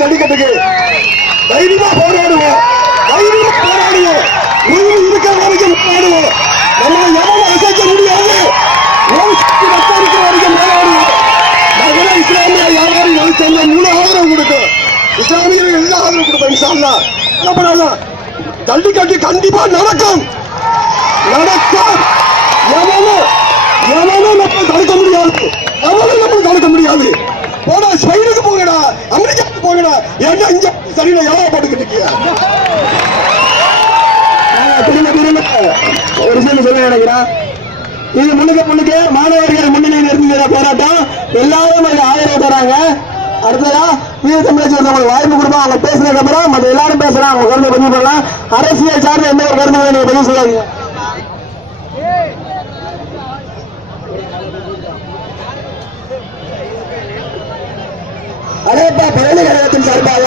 ஜல்லிக்கட்டுக்கு தைரியமா போராடுவோம், தைரியமா போராடுவோம், உயிர் இருக்கிற வரைக்கும் போராடுவோம். நம்ம எவனும் அசைக்க முடியாது, இருக்கிற வரைக்கும் போராடுவோம். நாங்கள் இஸ்லாமிய வியாபாரி நலச்சங்க முழு ஆதரவு கொடுக்கும், இஸ்லாமியர்கள் எல்லா ஆதரவு கொடுப்போம். இன்ஷா அல்லாஹ் என்ன பண்ணலாம், ஜல்லிக்கட்டு கண்டிப்பா நடக்கும், நடக்கும். எவனும் நம்ம தடுக்க முடியாது, எவனும் நம்ம தடுக்க முடியாது. போடா ஸ்பெயினுக்கு போங்கடா, அமெரிக்காவுக்கு போங்கடா, என்ன இங்க சரியில்லை எவ்வளவு போட்டுக்கிட்டு இருக்கீங்க. ஒரு விஷயம் சொல்ல நினைக்கிறேன், இது முன்னுக்கு மாணவர்கள் முன்னிலையில் இருக்கிற போராட்டம் எல்லாரும் ஆதரவு தராங்க. அடுத்ததா தமிழக வாய்ப்பு கொடுப்போம், அவங்க பேசுறதுக்கு அப்புறம் மற்ற எல்லாரும் பேசலாம், அவங்க கருத்தை பதிவு பண்ணலாம். அரசியல் சார்ந்த எந்த ஒரு கருத்தை நீங்க பதிவு சொல்லாதீங்க. அடைப்பா பழனி கழகத்தின் சார்பாக